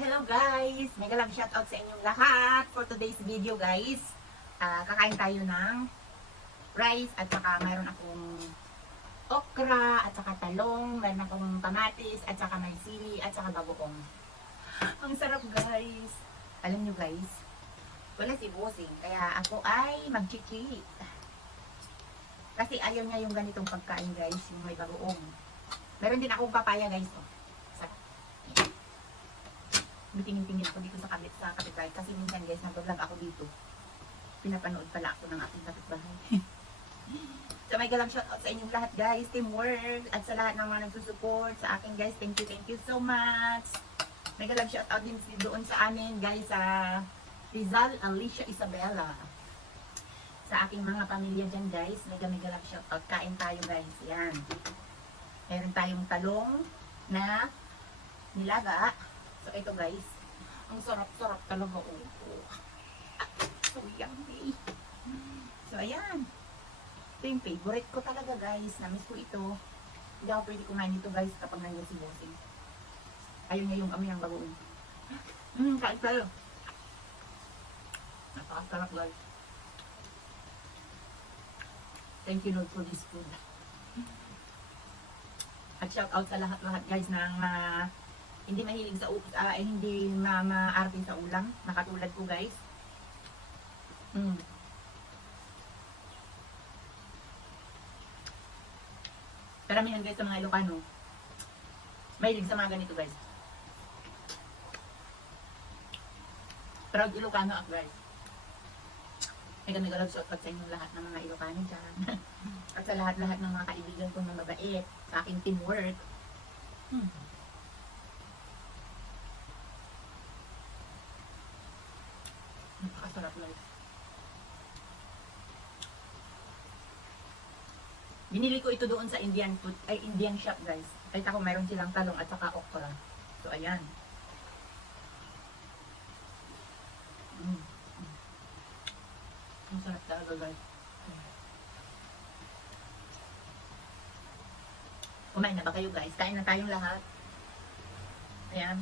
Hello guys! Mega love shoutout sa inyong lahat for today's video guys. Kakain tayo ng rice at saka mayroon akong okra at saka talong, mayroon akong kamatis at saka may sili at saka bagoong. Ang sarap guys! Alam nyo guys, wala si Bossing kaya ako ay mag-cheat. Kasi ayaw niya yung ganitong pagkain guys, yung may bagoong. Meron din akong papaya guys. Oh. Tingin-tingin ako dito sa kapitbahay kasi minsan guys nag-vlog ako dito. Pinapanood pala ako ng aking kapitbahay. So may galang shoutout sa inyong lahat guys, teamwork at sa lahat ng mga nagsusupport sa akin guys, thank you so much. May galang shoutout din doon sa amin guys sa Rizal, Alicia, Isabella. Sa aking mga pamilya dyan guys, may galang shoutout. Kain tayo guys, yan. Meron tayong talong na nilaga. So ito guys, ang sarap-sarap talaga. So yummy. So ayan. Ito yung favorite ko talaga guys. Namiss ko ito. Hindi ako pwede kumain ito guys kapag nandiyan si Bossing. Ayun niya yung amoy ng bagoong. Kain tayo. Napakasarap guys. Thank you Lord for this food. At shout out sa lahat-lahat guys ng hindi mahilig sa hindi maarte sa ulam, nakatulad ko guys. Karamihan guys sa mga Ilocano mahilig sa mga ganito guys. Proud Ilocano ako guys. May love shout out sa inyong lahat ng mga Ilocano dyan. At sa lahat-lahat ng mga kaibigan kong mga mabait, sa aking teamwork. Napakasarap guys. Binili ko ito doon sa Indian shop guys. Kahit ako mayroon silang talong at saka okra. So ayan. Ang sarap talaga guys. Kumain na ba kayo guys? Kain na tayong lahat. Ayan.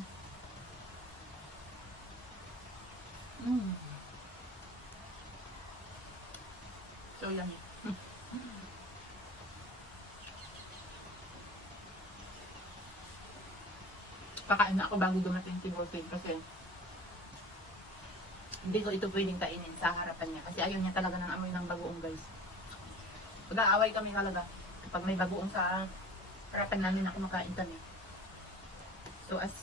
So yummy. Kakain na ako bago dumating si Bossing kasi hindi ko ito pwedeng kainin sa harapan niya kasi ayaw niya talaga ng amoy ng bagoong guys. Pag-aaway kami talaga kapag may bagoong sa harapan namin na kumakain kami. So as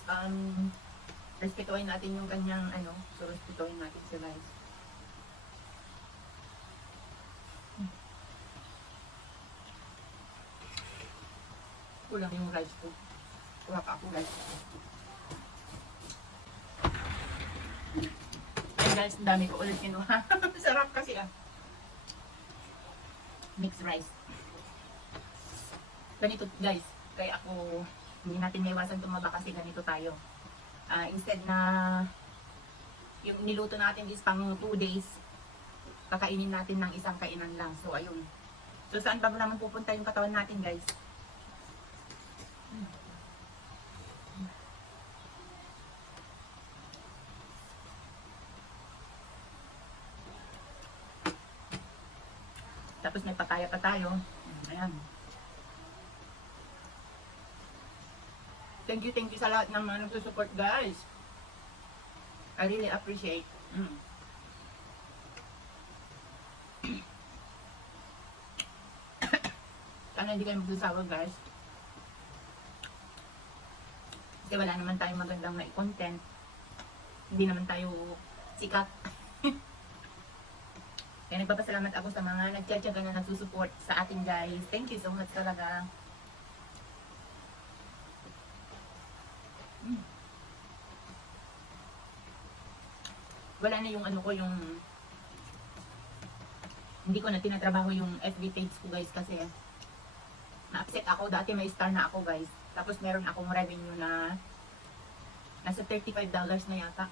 respetuhin natin yung kanyang so respetuhin natin siya guys. Kulang yung rice ko. Kuha pa ako guys. Ay guys, ang dami ko ulit kinuha. Sarap kasi mixed rice. Ganito guys. Kaya ako, hindi natin maiwasan tumaba kasi ganito tayo. Instead na yung niluto natin is pang 2 days, kakainin natin ng isang kainan lang. So ayun. So saan pa naman pupunta yung katawan natin guys? Tapos may papaya pa tayo. Ayan. Thank you sa lahat ng mga nagsusupport guys. I really appreciate. Sana hindi kayo magsasawa guys. Kasi wala naman tayong magandang may content. Hindi naman tayo sikat. Kaya nagpapasalamat ako sa mga nagtiyatsaga na nagsusupport sa atin guys. Thank you so much talaga. Wala na yung yung hindi ko na tinatrabaho yung FB page ko guys kasi na-upset ako. Dati may star na ako guys. Tapos meron akong revenue na nasa $35 na yata.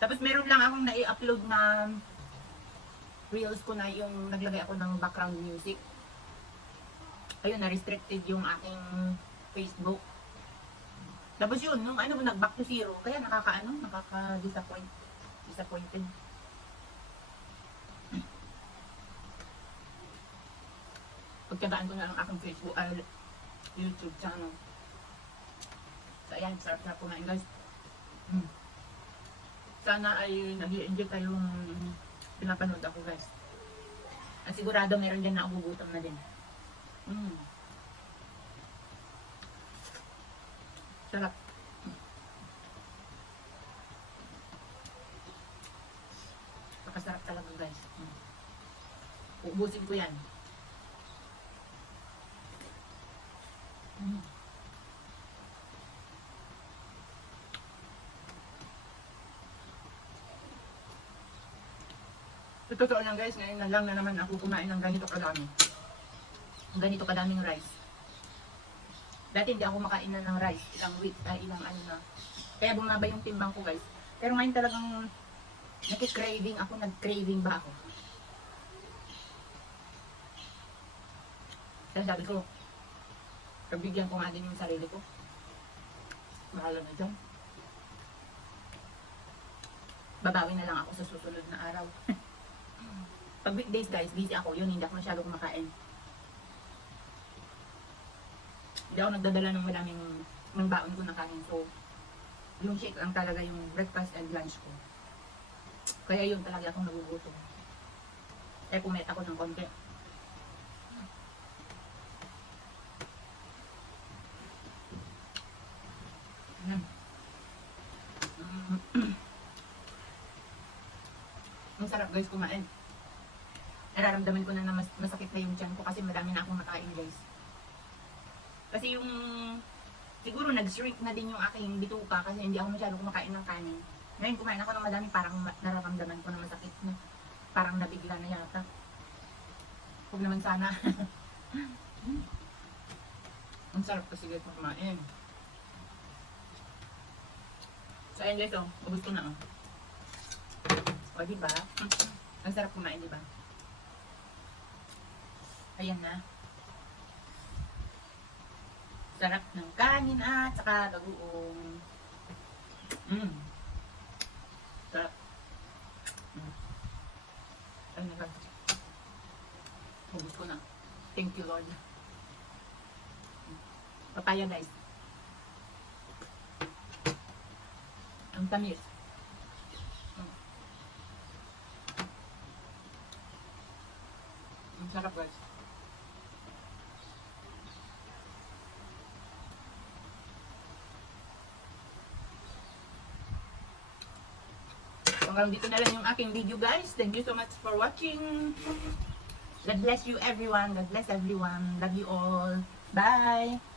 Tapos meron lang akong na-i-upload na reels ko na yung naglagay ako ng background music. Ayun, na-restricted yung aking Facebook. Tapos yun, nung ano, nag-back to zero. Kaya disappointed. Pagkabaan ko na ang aking Facebook, YouTube channel. So ayan, sarap-sarap kumain guys. Sana ay nag-i-enjoy kayong pinapanood ako guys. At sigurado meron dyan na ugugutom na din. Sarap. Pakasarap talaga guys. Uubusin ko yan. So, totoo lang guys, ngayon na lang na naman ako kumain ng ganito kadami. Ganito kadaming rice. Dati hindi ako makain na ng rice, ilang ano na. Kaya bumaba yung timbang ko guys. Pero ngayon talagang nag-craving ako, nag-craving ba ako. Kaya sabi ko, pagbigyan ko nga din yung sarili ko. Bahala na dyan. Babawi na lang ako sa susunod na araw. Pag weekdays guys, busy ako. Yun, hindi ako masyado kumakain. Hindi ako nagdadala ng maraming ng baon ko na kanin. So, yung shake lang talaga yung breakfast and lunch ko. Kaya yun talaga akong nagugutom. Kaya pumet ako ng konti. Ang sarap guys kumain. Nararamdaman ko na masakit na yung tiyan ko kasi marami na akong nakain guys. Kasi yung siguro nag-shrink na din yung aking bituka kasi hindi ako masyado kumakain ng kanin. Ngayon kumain ako ng madami, parang nararamdaman ko na masakit na. Parang nabigla na yata. Huwag naman sana. Ang sarap kasi guys kumain. So ayun guys, ubus ko na O diba? Ang sarap kumain, diba? Ayan na. Sarap ng kanin at saka bagoong. Sarap. Ayun na guys. Ubus ko na. Thank you Lord. Papaya guys. Ang tamis. Ang sarap guys. Hanggang dito na lang yung aking video guys. Thank you so much for watching. God bless you everyone. God bless everyone. Love you all. Bye.